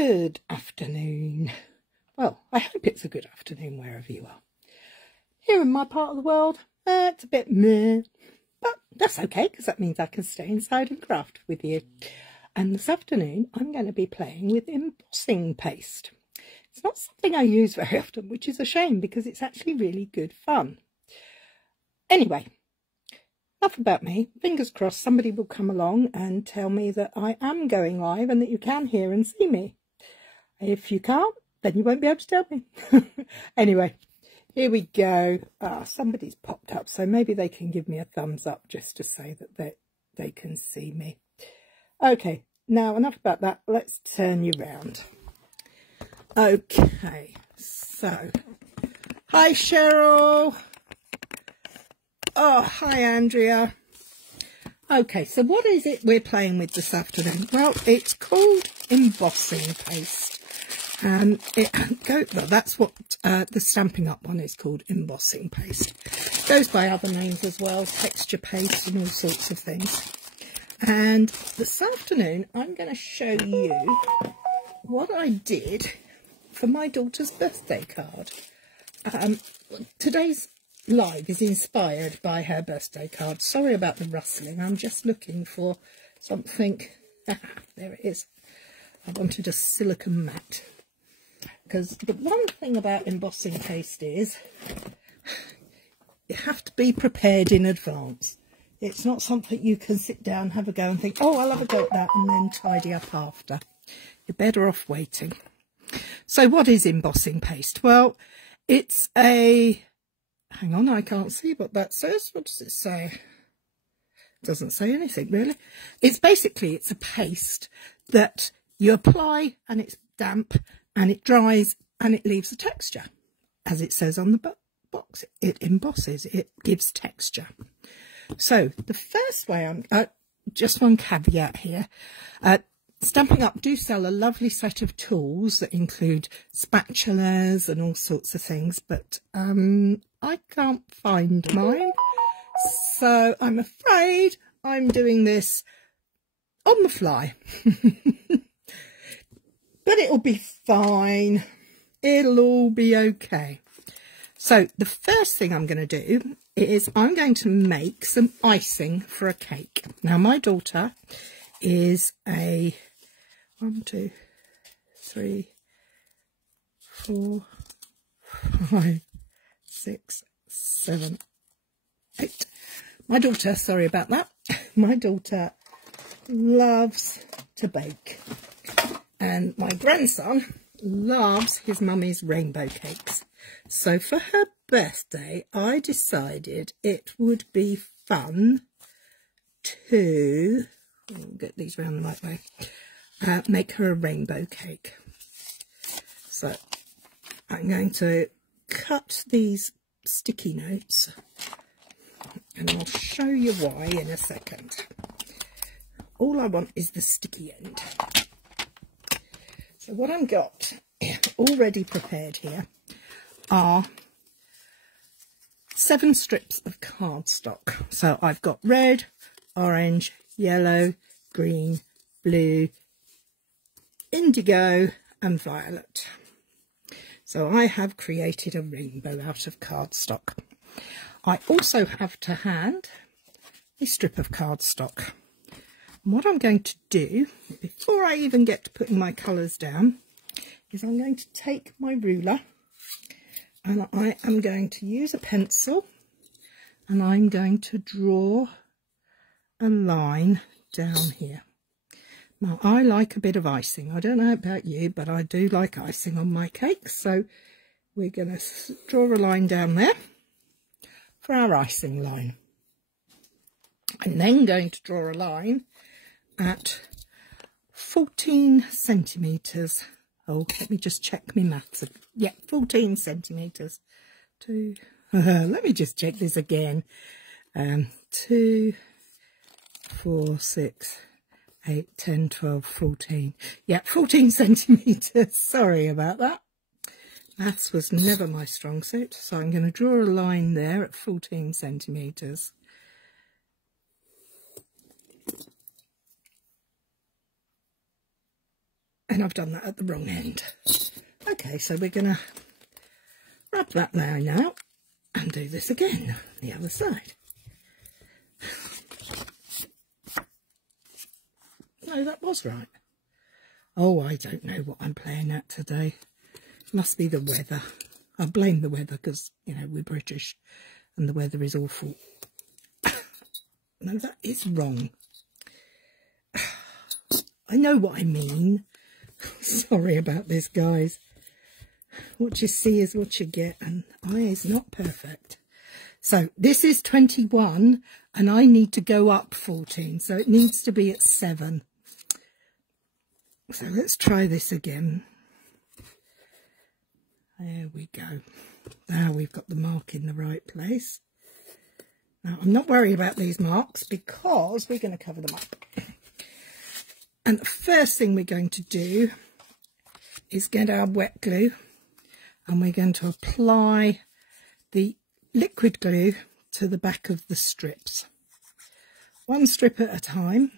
Good afternoon. Well, I hope it's a good afternoon wherever you are. Here in my part of the world, it's a bit meh, but that's okay because that means I can stay inside and craft with you. And this afternoon, I'm going to be playing with embossing paste. It's not something I use very often, which is a shame because it's actually really good fun. Anyway, enough about me. Fingers crossed somebody will come along and tell me that I am going live and that you can hear and see me. If you can't, then you won't be able to tell me. Anyway, here we go. Somebody's popped up, so maybe they can give me a thumbs up just to say that they can see me. Okay, now enough about that. Let's turn you round. Okay, so hi Cheryl. Oh, hi Andrea. Okay, so what is it we're playing with this afternoon? Well, it's called embossing paste. Well, that's what the Stampin' Up one is called, embossing paste. Goes by other names as well, texture paste and all sorts of things. And this afternoon, I'm going to show you what I did for my daughter's birthday card. Today's live is inspired by her birthday card. Sorry about the rustling, I'm just looking for something. There it is. I wanted a silicone mat. Because the one thing about embossing paste is you have to be prepared in advance. It's not something you can sit down, have a go and think, oh, I'll have a go at that and then tidy up after. You're better off waiting. So what is embossing paste? Well, it's a... Hang on, I can't see what that says. What does it say? It doesn't say anything, really. It's basically, it's a paste that you apply and it's damp and it dries and it leaves a texture. As it says on the box, it embosses, it gives texture. So the first way, just one caveat here, Stampin' Up do sell a lovely set of tools that include spatulas and all sorts of things, but I can't find mine, so I'm afraid I'm doing this on the fly. But it'll be fine. It'll all be okay. So the first thing I'm going to do is I'm going to make some icing for a cake. Now my daughter is a 1, 2, 3, 4, 5, 6, 7, 8. My daughter, sorry about that. My daughter loves to bake. And my grandson loves his mummy's rainbow cakes. So for her birthday, I decided it would be fun to get these round the right way. Make her a rainbow cake. So I'm going to cut these sticky notes and I'll show you why in a second. All I want is the sticky end. So what I've got already prepared here are 7 strips of cardstock. So I've got red, orange, yellow, green, blue, indigo and violet. So I have created a rainbow out of cardstock. I also have to hand a strip of cardstock. And what I'm going to do, before I even get to putting my colours down, is I'm going to take my ruler and I am going to use a pencil and I'm going to draw a line down here. Now, I like a bit of icing. I don't know about you, but I do like icing on my cakes. So we're going to draw a line down there for our icing line. I'm then going to draw a line at 14 centimetres. Oh, let me just check my maths. Yeah, 14 centimetres. Let me just check this again. 2, 4, 6, 8, 10, 12, 14. Yeah, 14 centimetres. Sorry about that. Maths was never my strong suit. So I'm going to draw a line there at 14 centimetres. and I've done that at the wrong end. Okay, so we're going to rub that now and do this again, the other side. No, that was right. Oh, I don't know what I'm playing at today. Must be the weather. I blame the weather because, you know, we're British and the weather is awful. No, that is wrong. I know what I mean. Sorry about this, guys. What you see is what you get, and I is not perfect. So this is 21 and I need to go up 14, so it needs to be at 7. So let's try this again. There we go. Now we've got the mark in the right place. Now I'm not worried about these marks because we're going to cover them up. And the first thing we're going to do is get our wet glue, and we're going to apply the liquid glue to the back of the strips. One strip at a time.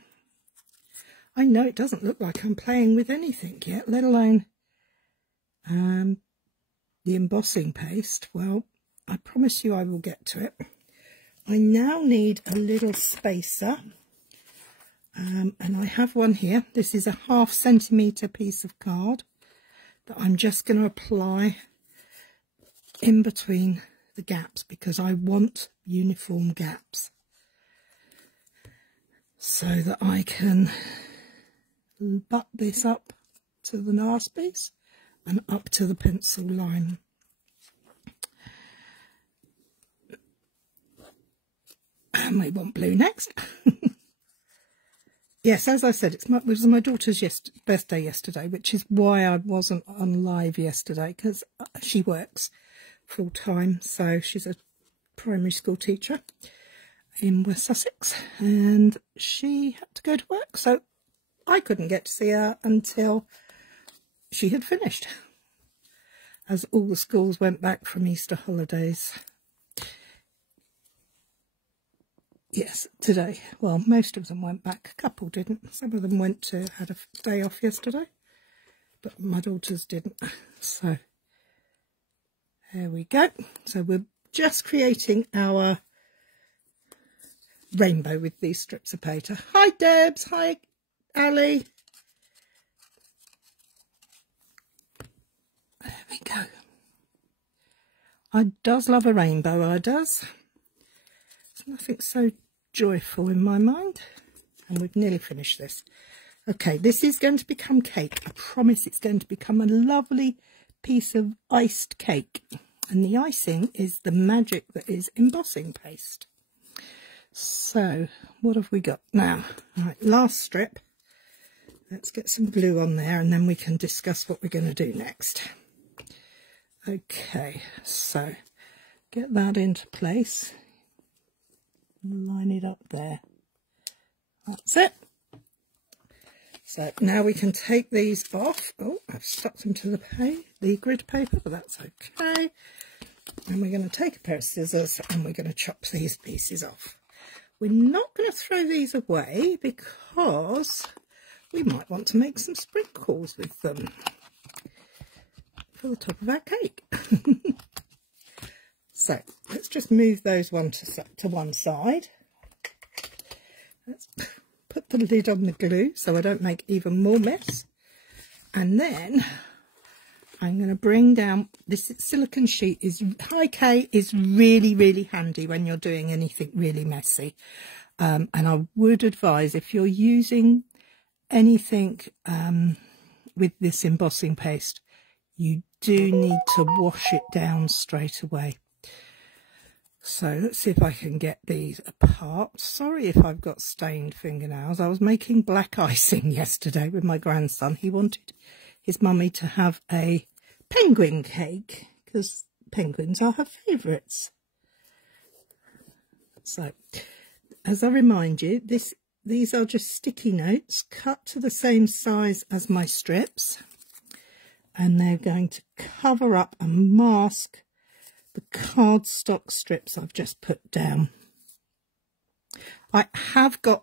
I know it doesn't look like I'm playing with anything yet, let alone the embossing paste. Well, I promise you I will get to it. I now need a little spacer, and I have one here. This is a 1/2 centimetre piece of card that I'm just going to apply in between the gaps because I want uniform gaps so that I can butt this up to the last piece and up to the pencil line. And we want blue next. Yes, as I said, it was my daughter's birthday yesterday, which is why I wasn't on live yesterday, because she works full time. So she's a primary school teacher in West Sussex, and she had to go to work, so I couldn't get to see her until she had finished, as all the schools went back from Easter holidays. Yes, today. Well, most of them went back. A couple didn't. Some of them had a day off yesterday, but my daughters didn't. So there we go. So we're just creating our rainbow with these strips of paper. Hi, Debs. Hi, Ali. There we go. I does love a rainbow, I does. Nothing so joyful in my mind, and we've nearly finished this. Okay, this is going to become cake. I promise it's going to become a lovely piece of iced cake, and the icing is the magic that is embossing paste. So what have we got now? Right, last strip. Let's get some glue on there and then we can discuss what we're going to do next. Okay, so get that into place. Line it up there. That's it. So now we can take these off. Oh, I've stuck them to the grid paper, but that's okay. And we're going to take a pair of scissors and we're going to chop these pieces off. We're not going to throw these away because we might want to make some sprinkles with them for the top of our cake. So let's just move those to one side. Let's put the lid on the glue so I don't make even more mess. And then I'm going to bring down this silicone sheet. High K is really, really handy when you're doing anything really messy. And I would advise, if you're using anything with this embossing paste, you do need to wash it down straight away. So let's see if I can get these apart. Sorry if I've got stained fingernails. I was making black icing yesterday with my grandson. He wanted his mummy to have a penguin cake because penguins are her favourites. So, as I remind you, these are just sticky notes cut to the same size as my strips, and they're going to cover up and mask the cardstock strips I've just put down. I have got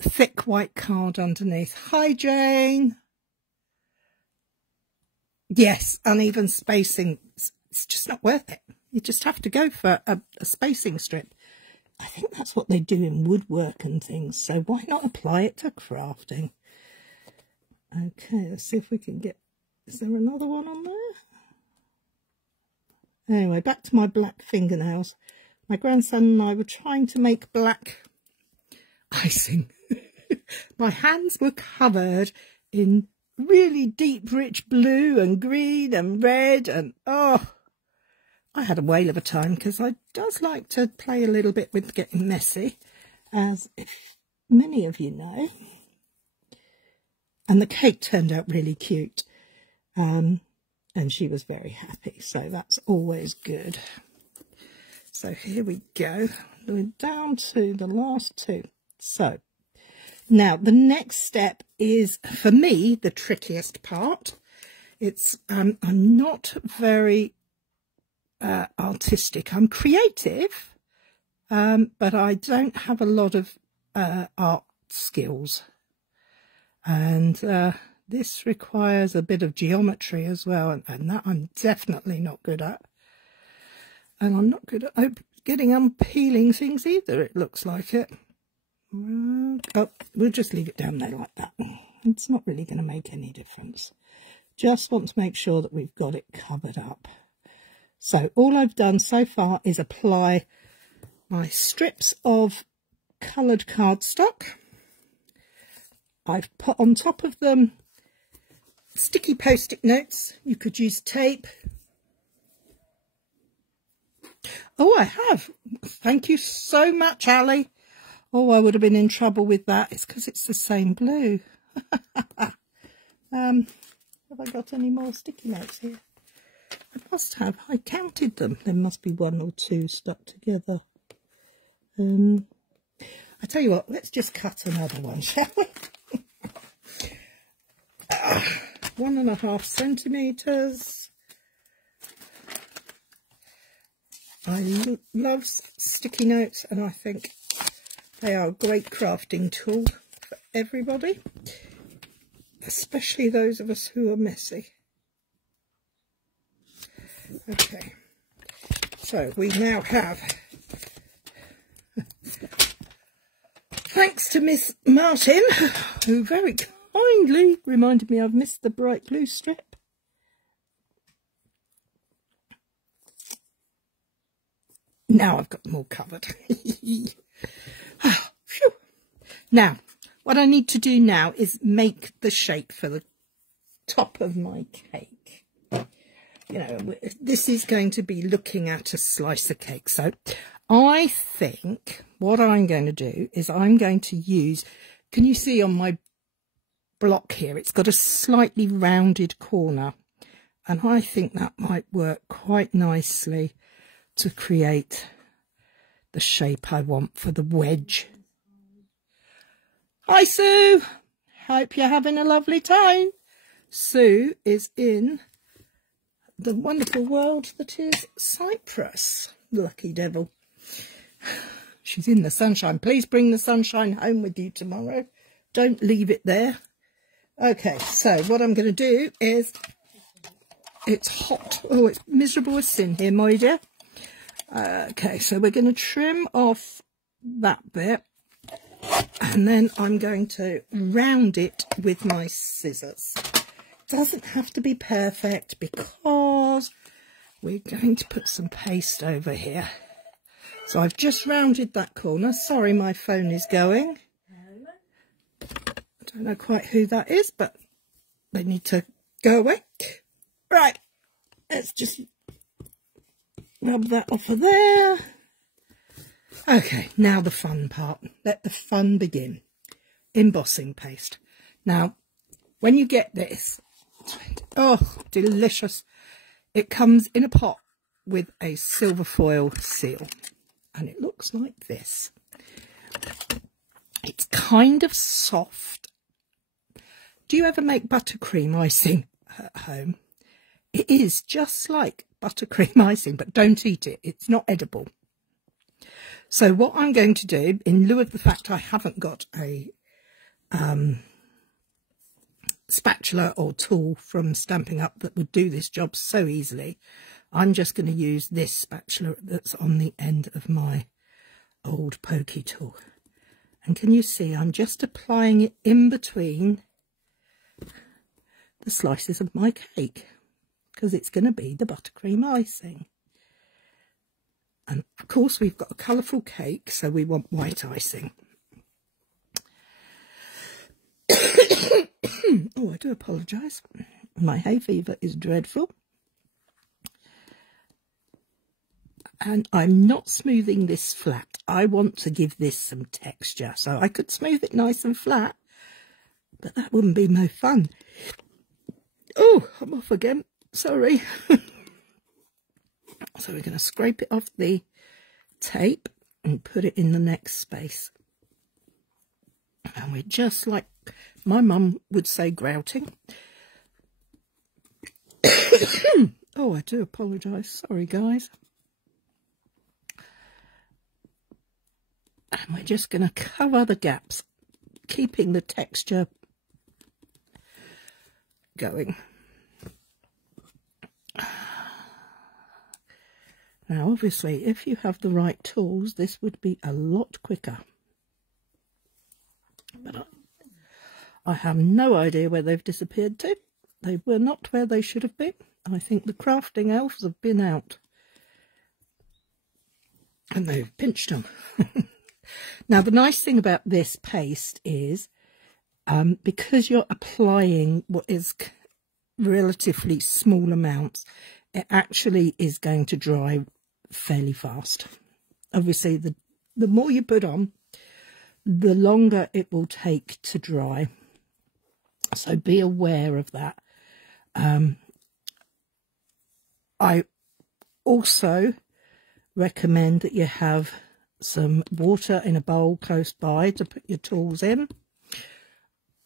thick white card underneath. Hi, Jane. Yes, uneven spacing, it's just not worth it. You just have to go for a spacing strip. I think that's what they do in woodwork and things, so why not apply it to crafting? Okay, let's see if we can get... Is there another one on there? Anyway, back to my black fingernails. My grandson and I were trying to make black icing. My hands were covered in really deep, rich blue and green and red, and oh, I had a whale of a time, because I does like to play a little bit with getting messy, as if many of you know. And the cake turned out really cute, and she was very happy, so that's always good. So here we go, we're down to the last two. So now the next step is, for me, the trickiest part. It's I'm not very artistic. I'm creative, but I don't have a lot of art skills, and this requires a bit of geometry as well, and that I'm definitely not good at. And I'm not good at getting unpeeling things either, it looks like it. Oh, we'll just leave it down there like that. It's not really going to make any difference. Just want to make sure that we've got it covered up. So all I've done so far is apply my strips of coloured cardstock. I've put on top of them sticky post-it notes. You could use tape. Oh, I have. Thank you so much, Ali. Oh, I would have been in trouble with that. It's because it's the same glue. Have I got any more sticky notes here? I must have. I counted them. There must be one or two stuck together. I tell you what, let's just cut another one, shall we? 1.5 centimetres. I love sticky notes, and I think they are a great crafting tool for everybody, especially those of us who are messy. Okay, so we now have, thanks to Miss Martin, who very kindly reminded me I've missed the bright blue strip. Now I've got them all covered. Now, what I need to do now is make the shape for the top of my cake. You know, this is going to be looking at a slice of cake. So I think what I'm going to do is I'm going to use, can you see on my block here, it's got a slightly rounded corner. And I think that might work quite nicely to create the shape I want for the wedge. Hi Sue, hope you're having a lovely time. Sue is in the wonderful world that is Cyprus. Lucky devil. She's in the sunshine. Please bring the sunshine home with you tomorrow. Don't leave it there. Okay, so what I'm going to do is, it's hot. Oh, it's miserable as sin here, my dear. Okay, so we're going to trim off that bit, and then I'm going to round it with my scissors. Doesn't have to be perfect because we're going to put some paste over here. So I've just rounded that corner. Sorry, my phone is going. I don't know quite who that is, but they need to go away. Right, let's just rub that off of there. Okay, now the fun part. Let the fun begin. Embossing paste. Now, when you get this, oh, delicious. It comes in a pot with a silver foil seal, and it looks like this. It's kind of soft. Do you ever make buttercream icing at home? It is just like buttercream icing, but don't eat it. It's not edible. So what I'm going to do, in lieu of the fact I haven't got a spatula or tool from Stampin' Up that would do this job so easily. I'm just going to use this spatula that's on the end of my old pokey tool. And can you see I'm just applying it in between the slices of my cake, because it's going to be the buttercream icing. And of course we've got a colourful cake, so we want white icing. Oh, I do apologise. My hay fever is dreadful. And I'm not smoothing this flat. I want to give this some texture. So I could smooth it nice and flat, but that wouldn't be no fun. Oh, I'm off again. Sorry. So we're going to scrape it off the tape and put it in the next space. And we're just like my mum would say, grouting. Oh, I do apologise. Sorry, guys. And we're just going to cover the gaps, keeping the texture going. Now, obviously, if you have the right tools, this would be a lot quicker. But I have no idea where they've disappeared to. They were not where they should have been. I think the crafting elves have been out. And they've pinched them. Now, the nice thing about this paste is, because you're applying what is relatively small amounts, it actually is going to dry fairly fast. Obviously, the more you put on, the longer it will take to dry. So be aware of that. I also recommend that you have some water in a bowl close by to put your tools in,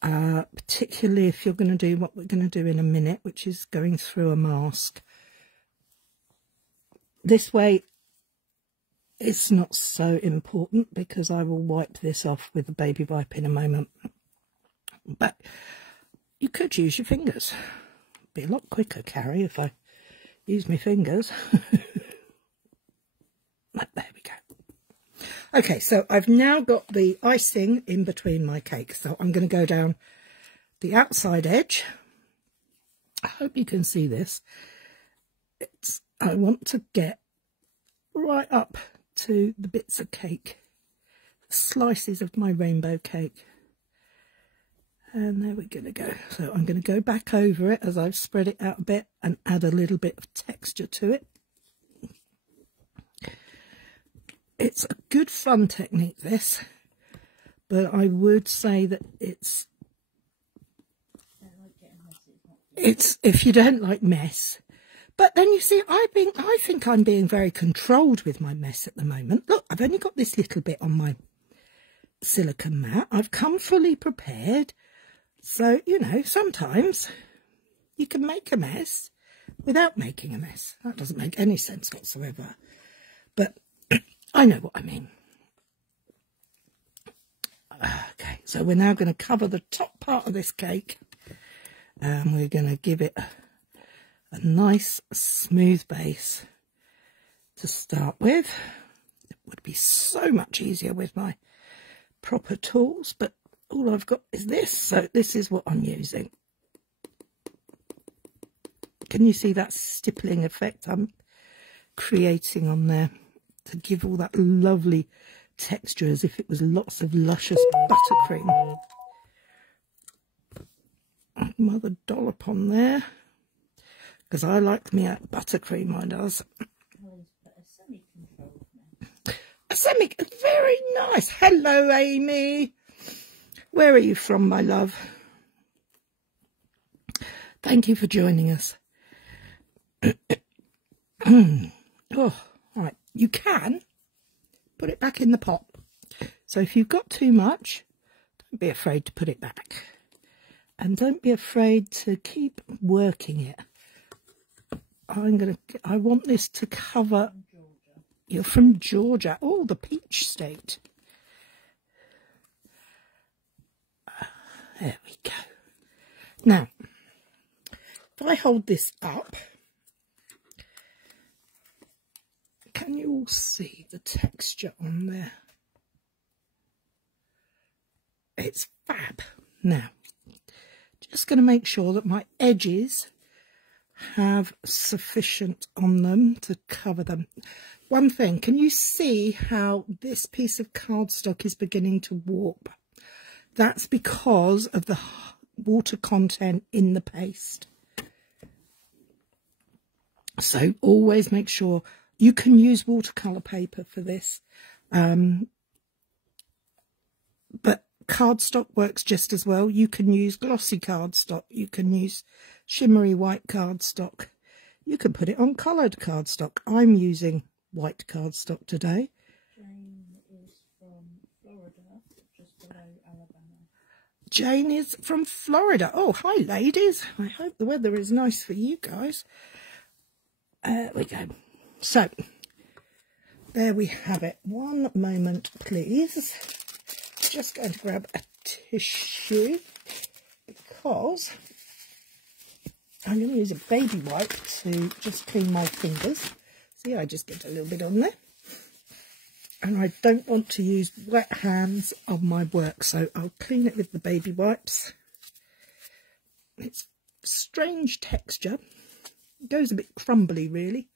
particularly if you're going to do what we're going to do in a minute, which is going through a mask. This way it's not so important, because I will wipe this off with a baby wipe in a moment. But you could use your fingers. It'd be a lot quicker, Cary, if I use my fingers. There we go. Okay, so I've now got the icing in between my cake. So I'm going to go down the outside edge. I hope you can see this. I want to get right up to the bits of cake, slices of my rainbow cake. And there we're going to go. So I'm going to go back over it as I've spread it out a bit and add a little bit of texture to it. It's a good fun technique, this, but I would say that it's if you don't like mess. But then you see, I think I'm being very controlled with my mess at the moment. Look, I've only got this little bit on my silicone mat. I've come fully prepared. So, you know, sometimes you can make a mess without making a mess. That doesn't make any sense whatsoever. But I know what I mean. Okay, so we're now going to cover the top part of this cake. And we're going to give it a nice smooth base to start with. It would be so much easier with my proper tools, but all I've got is this, so this is what I'm using. Can you see that stippling effect I'm creating on there to give all that lovely texture as if it was lots of luscious buttercream? Mother dollop on there, because I like me a buttercream, I does. A semi, very nice. Hello, Amy. Where are you from, my love? Thank you for joining us. Oh, right. You can put it back in the pot. So if you've got too much, don't be afraid to put it back. And don't be afraid to keep working it. I want this to cover. You're from Georgia. Oh, the peach state. There we go. Now, if I hold this up, can you all see the texture on there? It's fab. Now, just going to make sure that my edges have sufficient on them to cover them. One thing, can you see how this piece of cardstock is beginning to warp? That's because of the water content in the paste. So always make sure you can use watercolour paper for this, but cardstock works just as well. You can use glossy cardstock, you can use shimmery white cardstock, you can put it on coloured cardstock. I'm using white cardstock today. Jane is from Florida, just below Alabama. Jane is from Florida. Oh, hi ladies. I hope the weather is nice for you guys. There we go. So, there we have it. One moment, please. Just going to grab a tissue because I'm going to use a baby wipe to just clean my fingers. See, I just get a little bit on there. And I don't want to use wet hands on my work, so I'll clean it with the baby wipes. It's strange texture. It goes a bit crumbly, really.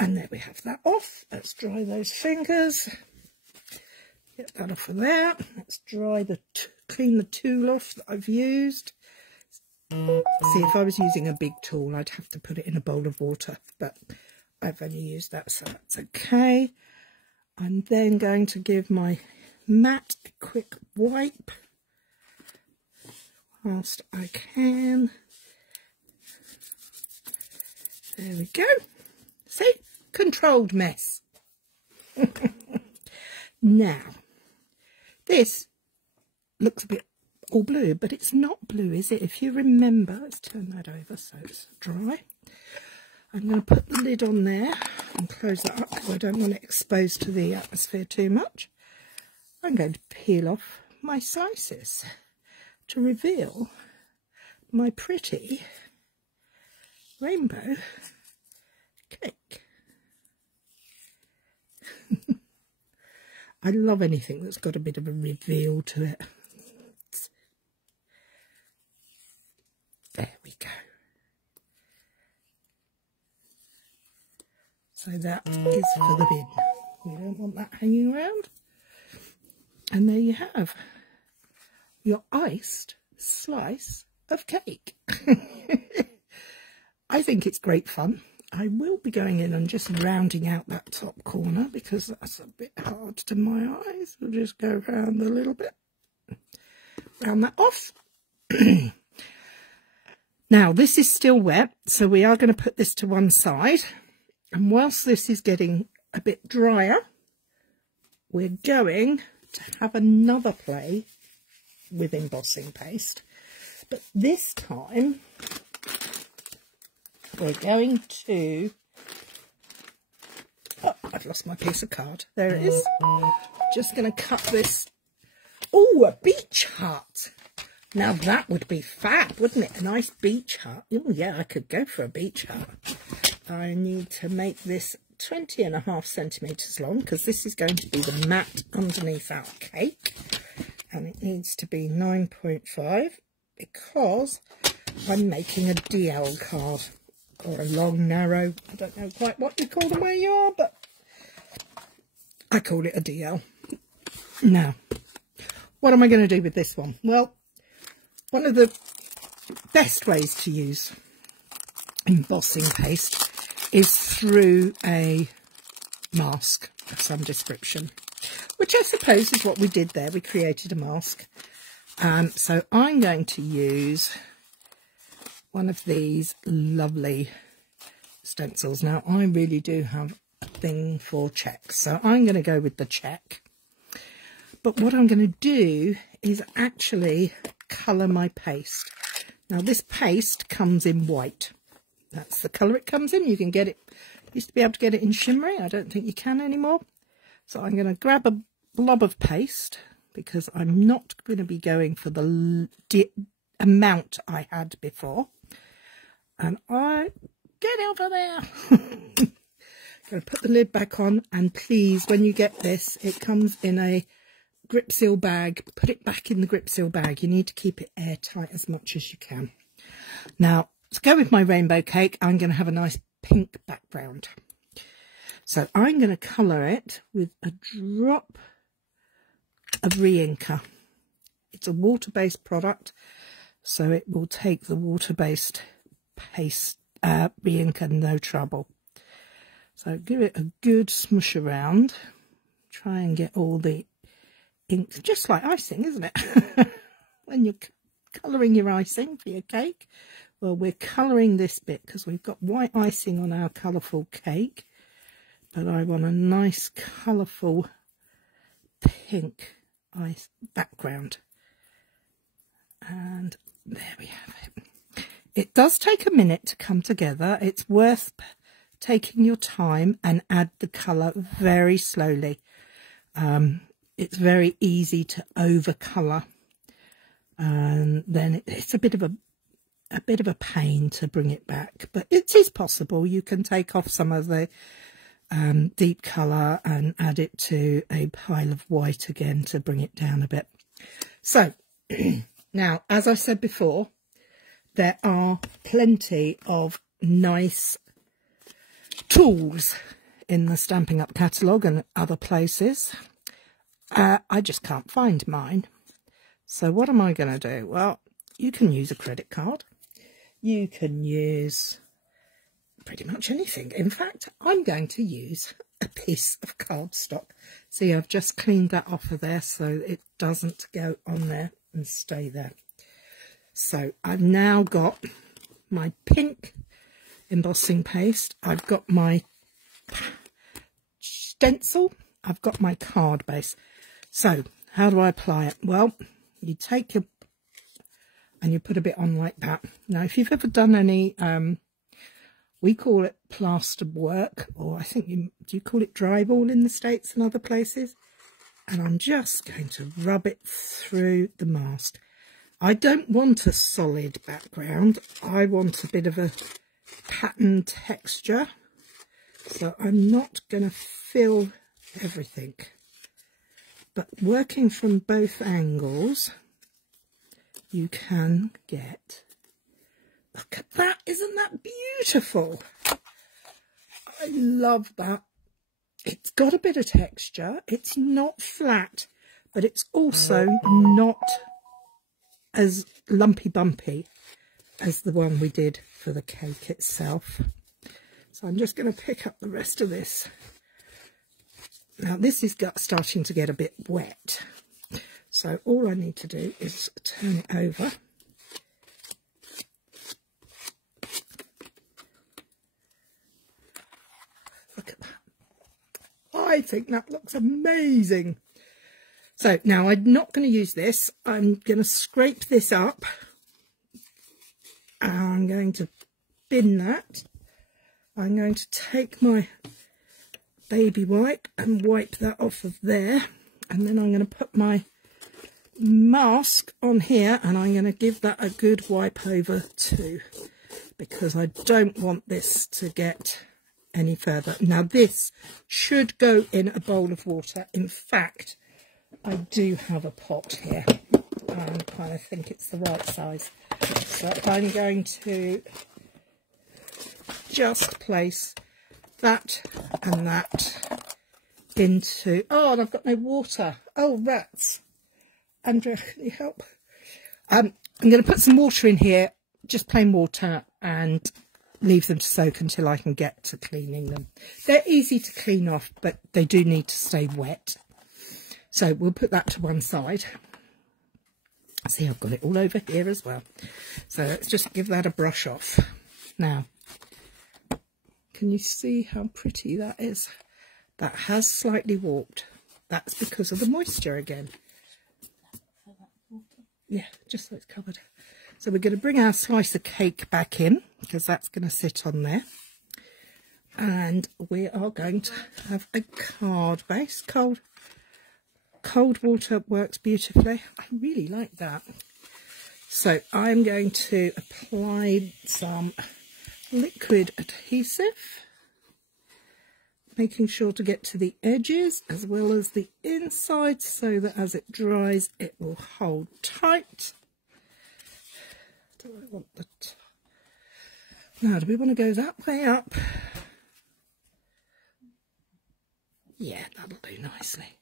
And there we have that off. Let's dry those fingers. Get that off of there. Let's dry clean the tool off that I've used. See, if I was using a big tool, I'd have to put it in a bowl of water, but I've only used that, so that's okay. I'm then going to give my mat a quick wipe whilst I can. There we go. See? Controlled mess. Now, this looks a bit all blue, but it's not blue, is it? If you remember, let's turn that over so it's dry. I'm going to put the lid on there and close that up because I don't want it exposed to the atmosphere too much. I'm going to peel off my slices to reveal my pretty rainbow cake. I love anything that's got a bit of a reveal to it. There we go. So that is for the bin. We don't want that hanging around. And there you have your iced slice of cake. I think it's great fun. I will be going in and just rounding out that top corner because that's a bit hard to my eyes. We'll just go around a little bit. Round that off. Now, this is still wet, so we are going to put this to one side. And whilst this is getting a bit drier, we're going to have another play with embossing paste. But this time, we're going to... Oh, I've lost my piece of card. There it is. Just going to cut this... Oh, a beach hut. Now that would be fab, wouldn't it? A nice beach hut. Oh yeah, I could go for a beach hut. I need to make this 20.5 centimetres long because this is going to be the mat underneath our cake. And it needs to be 9.5 because I'm making a DL card. Or a long, narrow, I don't know quite what you call them where you are, but I call it a DL. Now, what am I going to do with this one? Well, one of the best ways to use embossing paste is through a mask of some description, which I suppose is what we did there. We created a mask. So I'm going to use one of these lovely stencils. Now, I really do have a thing for checks, so I'm going to go with the check. But what I'm going to do is actually colour my paste. Now, this paste comes in white. That's the colour it comes in. You can get it, used to be able to get it in shimmery. I don't think you can anymore. So I'm going to grab a blob of paste because I'm not going to be going for the amount I had before. And I get over there. Going to put the lid back on, and please, when you get this, it comes in a grip seal bag. Put it back in the grip seal bag. You need to keep it airtight as much as you can. Now, to go with my rainbow cake, I'm going to have a nice pink background. So I'm going to colour it with a drop of re-inker. It's a water-based product, so it will take the water-based paste re-inker no trouble. So give it a good smush around. Try and get all the ink, just like icing, isn't it? When you're colouring your icing for your cake. Well, we're colouring this bit because we've got white icing on our colourful cake. But I want a nice colourful pink ice background. And there we have it. It does take a minute to come together. It's worth taking your time and add the colour very slowly. It's very easy to over colour, and then it's a bit of a pain to bring it back, but it is possible. You can take off some of the deep colour and add it to a pile of white again to bring it down a bit. So now, as I said before, there are plenty of nice tools in the Stampin' Up! Catalogue and other places. I just can't find mine. So what am I going to do? Well, you can use a credit card. You can use pretty much anything. In fact, I'm going to use a piece of cardstock. See, I've just cleaned that off of there so it doesn't go on there and stay there. So I've now got my pink embossing paste, I've got my stencil, I've got my card base. So how do I apply it? Well, you take your and you put a bit on like that. Now, if you've ever done any we call it plaster work, or I think do you call it drywall in the States and other places? And I'm just going to rub it through the mask. I don't want a solid background, I want a bit of a pattern texture, so I'm not going to fill everything, but working from both angles you can get, look at that, isn't that beautiful? I love that. It's got a bit of texture, it's not flat, but it's also not as lumpy bumpy as the one we did for the cake itself. So I'm just going to pick up the rest of this. Now this is starting to get a bit wet, so all I need to do is turn it over. Look at that. I think that looks amazing. So now I'm not going to use this. I'm going to scrape this up. I'm going to bin that. I'm going to take my baby wipe and wipe that off of there. And then I'm going to put my mask on here and I'm going to give that a good wipe over too, because I don't want this to get any further. Now this should go in a bowl of water. In fact, I do have a pot here and I think it's the right size. So I'm going to just place that and that into, oh, and I've got no water. Oh, rats. Andrea, can you help? I'm going to put some water in here, just plain water, and leave them to soak until I can get to cleaning them. They're easy to clean off, but they do need to stay wet. So we'll put that to one side. See, I've got it all over here as well. So let's just give that a brush off. Now, can you see how pretty that is? That has slightly warped. That's because of the moisture again. Yeah, just so it's covered. So we're going to bring our slice of cake back in, because that's going to sit on there. And we are going to have a card base, cold water works beautifully. I really like that. So I'm going to apply some liquid adhesive, making sure to get to the edges as well as the inside so that as it dries it will hold tight. Do I want the now, do we want to go that way up? Yeah, that'll do nicely.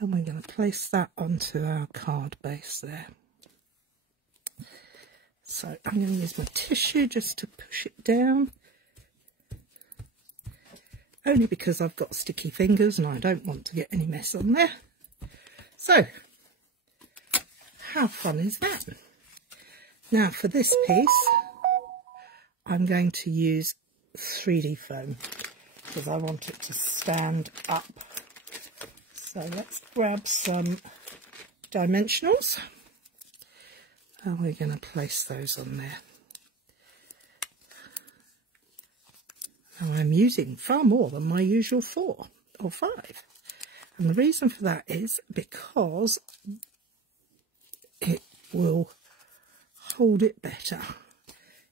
And we're going to place that onto our card base there. So I'm going to use my tissue just to push it down. Only because I've got sticky fingers and I don't want to get any mess on there. So, how fun is that? Now for this piece, I'm going to use 3D foam because I want it to stand up. So let's grab some dimensionals and we're going to place those on there. Now I'm using far more than my usual 4 or 5, and the reason for that is because it will hold it better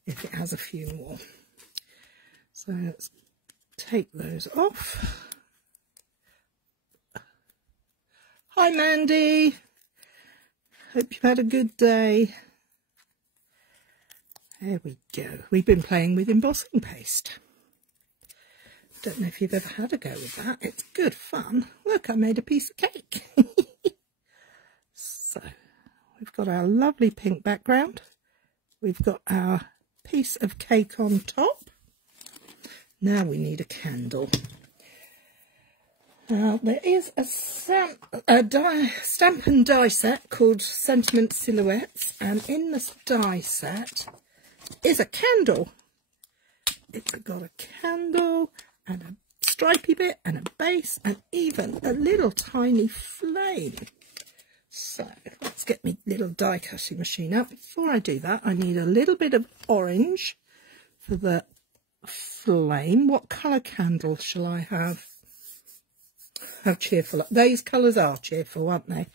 if it has a few more. So let's take those off. Hi Mandy, hope you've had a good day. There we go. We've been playing with embossing paste. Don't know if you've ever had a go with that. It's good fun. Look, I made a piece of cake. So we've got our lovely pink background. We've got our piece of cake on top. Now we need a candle. Now there is a stamp and die set called Sentiment Silhouettes, and in this die set is a candle. It's got a candle and a stripy bit and a base and even a little tiny flame. So let's get my little die cutting machine out. Before I do that, I need a little bit of orange for the flame. What colour candle shall I have? How cheerful. These colours are cheerful, aren't they?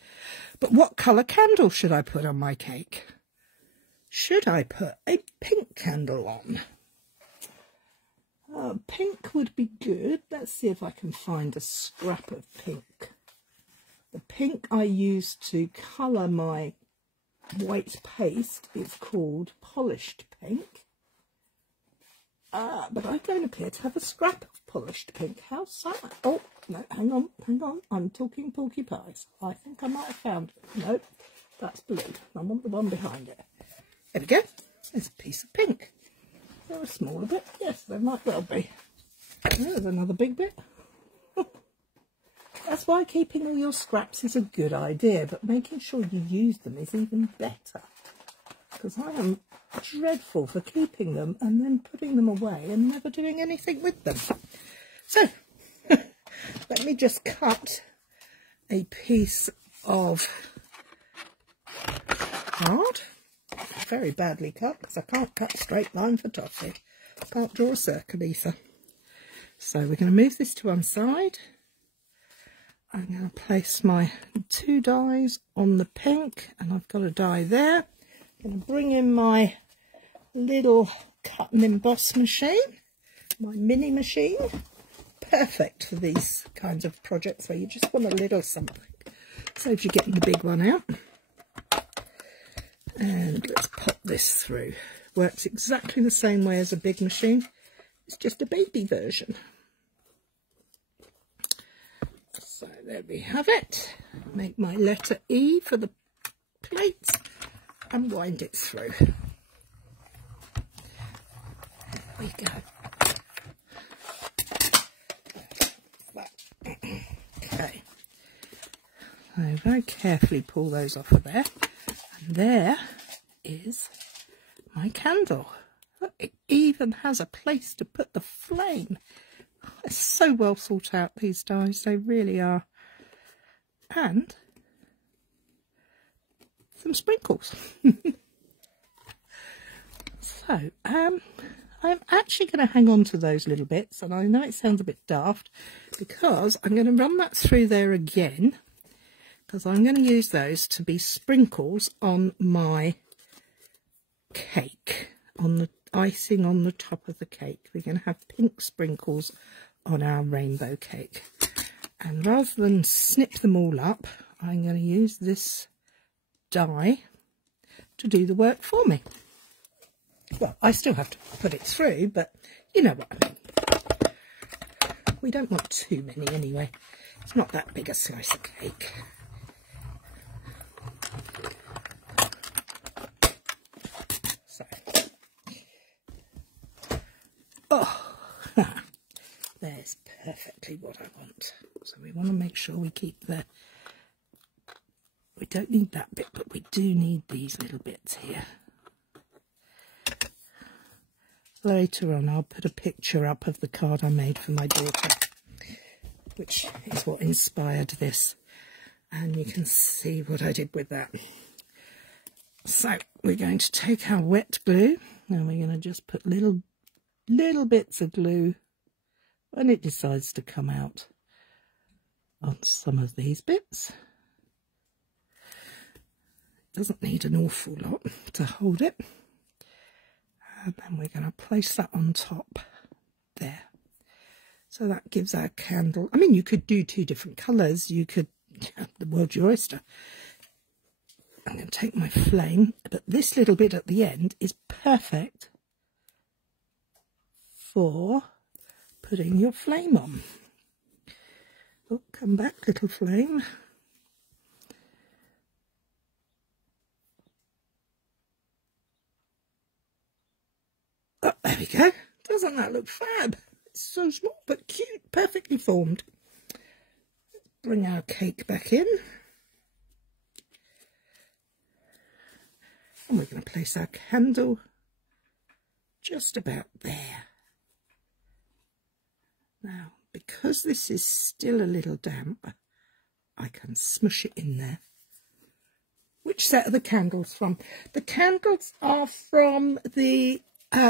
But what colour candle should I put on my cake? Should I put a pink candle on? Pink would be good. Let's see if I can find a scrap of pink. The pink I use to colour my white paste is called polished pink. But I don't appear to have a scrap of polished pink. How sad. Oh, no, hang on. I'm talking porky pies. I think I might have found it. No, that's blue. I want the one behind it. There we go. There's a piece of pink. Is there a smaller bit? Yes, there might well be. There's another big bit. That's why keeping all your scraps is a good idea, but making sure you use them is even better. Because I am dreadful for keeping them and then putting them away and never doing anything with them. So, let me just cut a piece of card. Very badly cut because I can't cut a straight line for Toffee. I can't draw a circle either. So we're going to move this to one side. I'm going to place my 2 dies on the pink, and I've got a die there. I'm going to bring in my little cut and emboss machine, my mini machine. Perfect for these kinds of projects where you just want a little something. Saves you getting the big one out. And let's pop this through. Works exactly the same way as a big machine. It's just a baby version. So there we have it. Make my letter E for the plates and wind it through. There we go. Okay. So very carefully pull those off of there. And there is my candle. Look, it even has a place to put the flame. It's so well thought out, these dies, they really are. And some sprinkles. So, I'm actually going to hang on to those little bits, and I know it sounds a bit daft because I'm going to run that through there again because I'm going to use those to be sprinkles on my cake, on the icing on the top of the cake. We're going to have pink sprinkles on our rainbow cake. And rather than snip them all up, I'm going to use this die to do the work for me. Well, I still have to put it through, but you know what I mean. We don't want too many anyway. It's not that big a slice of cake. So, oh, there's perfectly what I want. So we want to make sure we keep the, we don't need that bit, but we do need these little bits here. Later on I'll put a picture up of the card I made for my daughter, which is what inspired this, and you can see what I did with that. So we're going to take our wet glue, and we're going to just put little bits of glue when it decides to come out on some of these bits. It doesn't need an awful lot to hold it. And then we're going to place that on top there. So that gives our candle, I mean, you could do two different colours. You could, the world's your oyster. I'm going to take my flame, but this little bit at the end is perfect for putting your flame on. Oh, come back, little flame. Oh, there we go. Doesn't that look fab? It's so small but cute, perfectly formed. Bring our cake back in. And we're going to place our candle just about there. Now, because this is still a little damp, I can smush it in there. Which set are the candles from? The candles are from the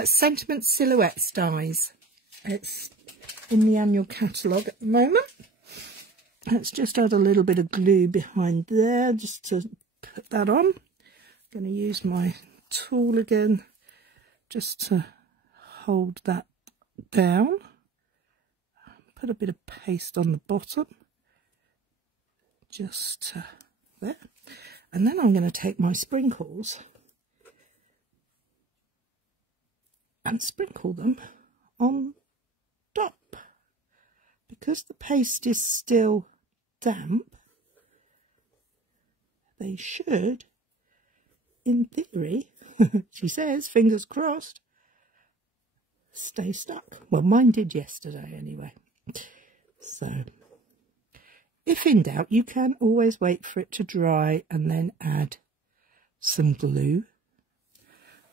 Sentiment Silhouettes dies. It's in the annual catalogue at the moment. Let's just add a little bit of glue behind there just to put that on. I'm going to use my tool again just to hold that down. Put a bit of paste on the bottom, just there. And then I'm going to take my sprinkles and sprinkle them on top. Because the paste is still damp, they should, in theory, she says, fingers crossed, stay stuck. Well, mine did yesterday anyway. So, if in doubt, you can always wait for it to dry and then add some glue.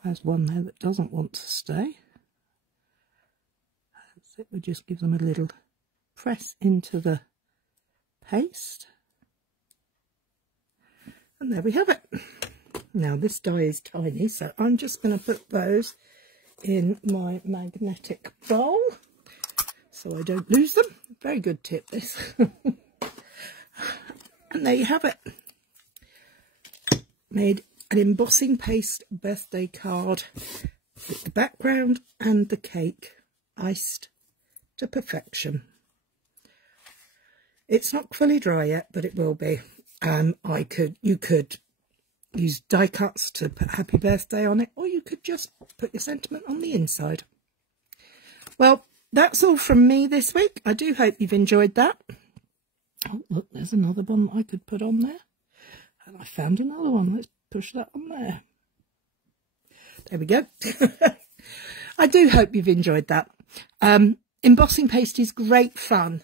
There's one there that doesn't want to stay. That's it. We just give them a little press into the paste. And there we have it. Now this die is tiny, so I'm just going to put those in my magnetic bowl so I don't lose them. Very good tip, this. And there you have it. Made an embossing paste birthday card with the background and the cake iced to perfection. It's not fully dry yet, but it will be. You could use die cuts to put happy birthday on it, or you could just put your sentiment on the inside. Well, that's all from me this week. I do hope you've enjoyed that. Oh, look, there's another one that I could put on there. And I found another one. Let's push that on there. There we go. I do hope you've enjoyed that. Embossing paste is great fun.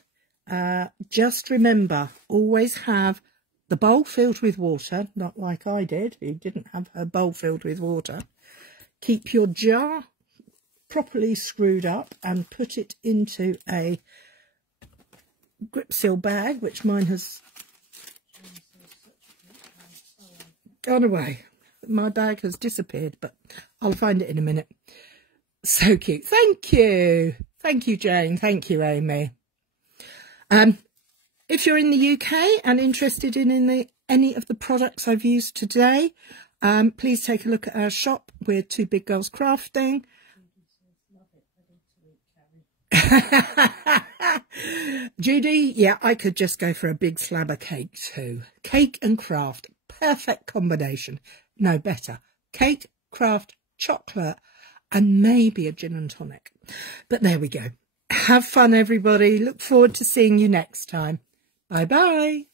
Just remember, always have the bowl filled with water, not like I did, who didn't have her bowl filled with water. Keep your jar properly screwed up and put it into a grip seal bag, which mine has gone away. My bag has disappeared, but I'll find it in a minute. So cute. Thank you. Thank you, Jane. Thank you, Amy. If you're in the UK and interested in any of the products I've used today, please take a look at our shop. We're Two Big Girls Crafting. Judy, yeah, I could just go for a big slab of cake too. Cake and craft, perfect combination. No better. Cake, craft, chocolate, and maybe a gin and tonic. But there we go. Have fun, everybody. Look forward to seeing you next time. Bye-bye.